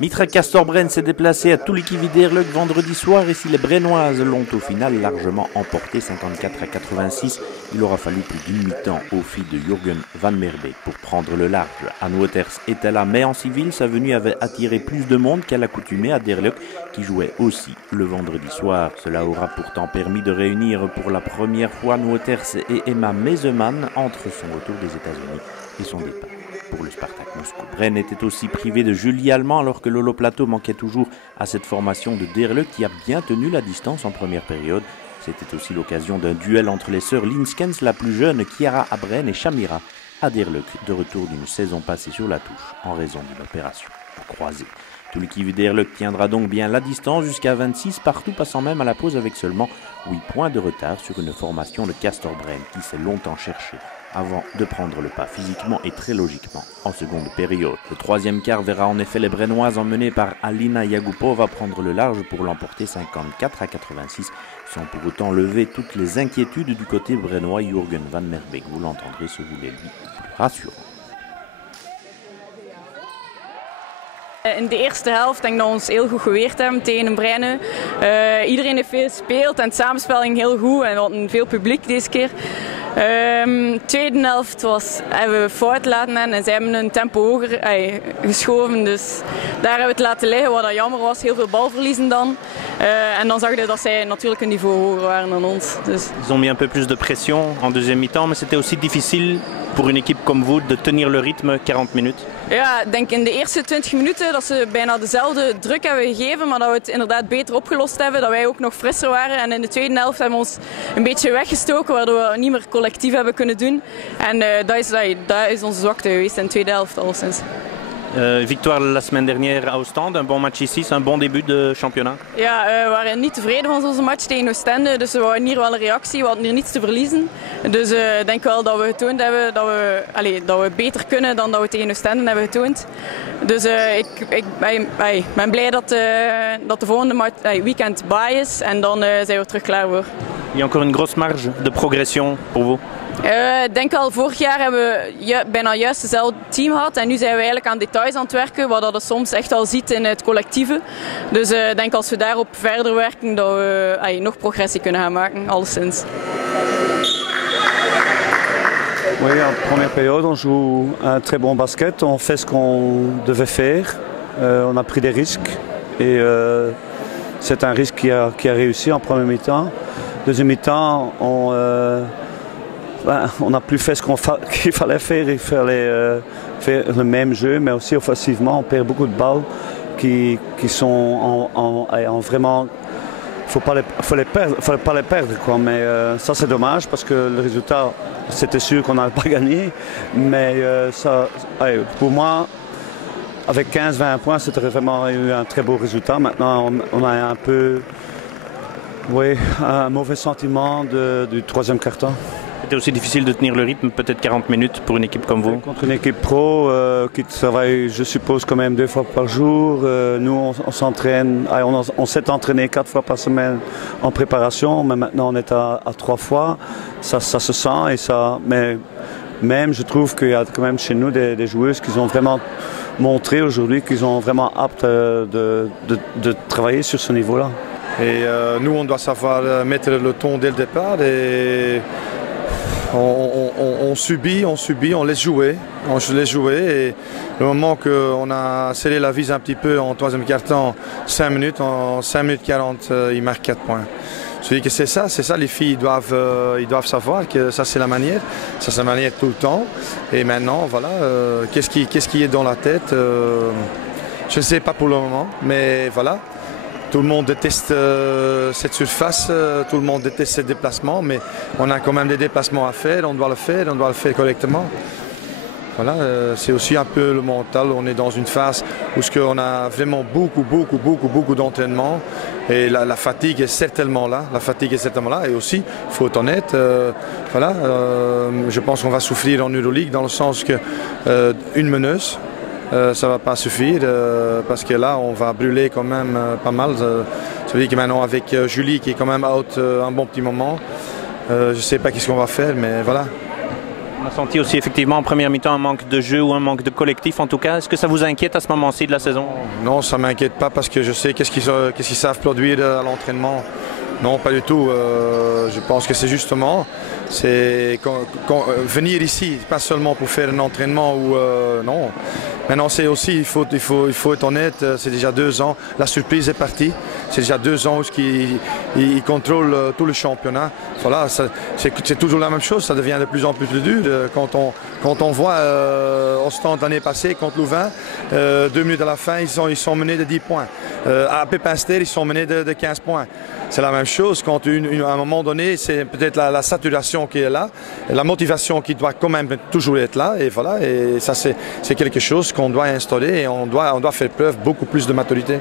Mitra Castorbren s'est déplacé à Tuliki-Viderleuk vendredi soir et si les Brennoises l'ont au final largement emporté 54-86, il aura fallu plus d'une mi-temps aux filles de Jürgen van Merbeek pour prendre le large. Anne Wouters était là, mais en civil, sa venue avait attiré plus de monde qu'à l'accoutumée à Derleuk, qui jouait aussi le vendredi soir. Cela aura pourtant permis de réunir pour la première fois Anne Wouters et Emma Mesemann entre son retour des États-Unis et son départ pour le Spartak Moscou. Bren était aussi privé de Julie Allemand alors que Lolo Plateau manquait toujours à cette formation de Derleuk qui a bien tenu la distance en première période. C'était aussi l'occasion d'un duel entre les sœurs Linskens, la plus jeune, Chiara à Bren et Shamira à Derleuk, de retour d'une saison passée sur la touche en raison d'une opération croisée. Tuliki-Viderleuk tiendra donc bien la distance jusqu'à 26 partout, passant même à la pause avec seulement 8 points de retard sur une formation de Castorbren qui s'est longtemps cherchée avant de prendre le pas physiquement et très logiquement en seconde période. Le troisième quart verra en effet les Brennoises emmenées par Alina Yagupova prendre le large pour l'emporter 54-86 sans pour autant lever toutes les inquiétudes du côté brennois. Jürgen van Merbeek, vous l'entendrez, se voulait lui plus rassurant. In de eerste helft denk ik dat we ons heel goed geweerd hebben tegen een Brennen. Iedereen heeft veel gespeeld en het samenspel ging heel goed en we hadden veel publiek deze keer. De tweede helft hebben we fout laten en zij hebben een tempo hoger geschoven. Dus daar hebben we het laten liggen, wat dat jammer was. Heel veel balverliezen dan. En dan zag je dat zij natuurlijk een niveau hoger waren dan ons. Dus. Ils ont mis un peu plus de pression en deuxième mi-temps, mais c'était aussi difficile pour une équipe comme vous de tenir le rythme 40 minutes. Ja, ik denk in de eerste 20 minuten dat ze bijna dezelfde druk hebben gegeven, maar dat we het inderdaad beter opgelost hebben, dat wij ook nog frisser waren. En in de tweede helft hebben we ons een beetje weggestoken, waardoor we niet meer collectief hebben kunnen doen. En dat is onze zwakte geweest in de tweede helft alleszins. Victoire la semaine dernière à Ostende, un bon match ici, c'est un bon début de championnat. Ja, we waren niet tevreden van onze match tegen Oostende, dus we hadden hier wel een reactie, we hadden hier niets te verliezen. Dus ik denk wel dat we getoond hebben dat we beter kunnen dan dat we tegen Oostende hebben getoond. Dus ik ben blij dat de volgende weekend bij is en dan zijn we terug klaar voor. Il y a encore une grosse marge de progression pour vous? Ik denk al, vorig jaar hebben we bijna juist hetzelfde team gehad en nu zijn we eigenlijk aan details aan het werken, wat dat je soms echt al ziet in het collectieve. Dus ik denk als we daarop verder werken, dat we nog progressie kunnen gaan maken, alleszins. Oui, en première période, on joue un très bon basket, on fait ce qu'on devait faire, on a pris des risques et c'est un risque qui a réussi en première mi-temps. Deuxième mi-temps, on n'a plus fait ce qu'il fallait faire, il fallait faire le même jeu, mais aussi offensivement, on perd beaucoup de balles qui sont en vraiment... Il ne fallait pas les perdre, quoi. Mais ça c'est dommage parce que le résultat, c'était sûr qu'on n'allait pas gagner. Mais pour moi, avec 15-20 points, c'était vraiment eu un très beau résultat. Maintenant, on a un peu un mauvais sentiment du troisième quart-temps. C'était aussi difficile de tenir le rythme, peut-être 40 minutes pour une équipe comme vous? Contre une équipe pro qui travaille, je suppose, quand même 2 fois par jour. Nous, on s'entraîne, on s'est entraîné 4 fois par semaine en préparation, mais maintenant on est à 3 fois. Ça se sent, mais même je trouve qu'il y a quand même chez nous des joueuses qui ont vraiment montré aujourd'hui qu'ils sont vraiment aptes de travailler sur ce niveau-là. Et nous, on doit savoir mettre le ton dès le départ et on subit, on laisse jouer. Et le moment qu'on a scellé la vis un petit peu en troisième quart-temps, 5 minutes, en 5 minutes 40, ils marquent 4 points. Je dis que c'est ça les filles, ils doivent savoir que ça c'est la manière, tout le temps. Et maintenant, voilà, qu'est-ce qui est dans la tête, je ne sais pas pour le moment, mais voilà. Tout le monde déteste cette surface, tout le monde déteste ces déplacements, mais on a quand même des déplacements à faire, on doit le faire correctement. Voilà, c'est aussi un peu le mental, on est dans une phase où on a vraiment beaucoup d'entraînement et la fatigue est certainement là, et aussi, il faut être honnête, je pense qu'on va souffrir en Euroleague dans le sens que une meneuse, ça ne va pas suffire parce que là on va brûler quand même pas mal. Ça veut dire que maintenant avec Julie qui est quand même out un bon petit moment, je ne sais pas qu'est-ce qu'on va faire, mais voilà. On a senti aussi effectivement en première mi-temps un manque de jeu ou un manque de collectif en tout cas. Est-ce que ça vous inquiète à ce moment-ci de la saison? Non, ça ne m'inquiète pas parce que je sais qu'est-ce qu'ils savent produire à l'entraînement. Non, pas du tout. Je pense que c'est justement venir ici, pas seulement pour faire un entraînement ou non. Maintenant, c'est aussi, il faut être honnête, c'est déjà 2 ans. La surprise est partie. C'est déjà 2 ans où ils contrôlent tout le championnat. Voilà, c'est toujours la même chose. Ça devient de plus en plus dur. Quand on voit Ostende l'année passée contre Louvain, 2 minutes à la fin, ils sont menés de 10 points. À Pépinster, ils sont menés de 15 points. C'est la même chose quand à un moment donné, c'est peut-être la saturation qui est là, la motivation qui doit quand même toujours être là. Et voilà, et ça c'est quelque chose qu'on doit instaurer et on doit faire preuve beaucoup plus de maturité.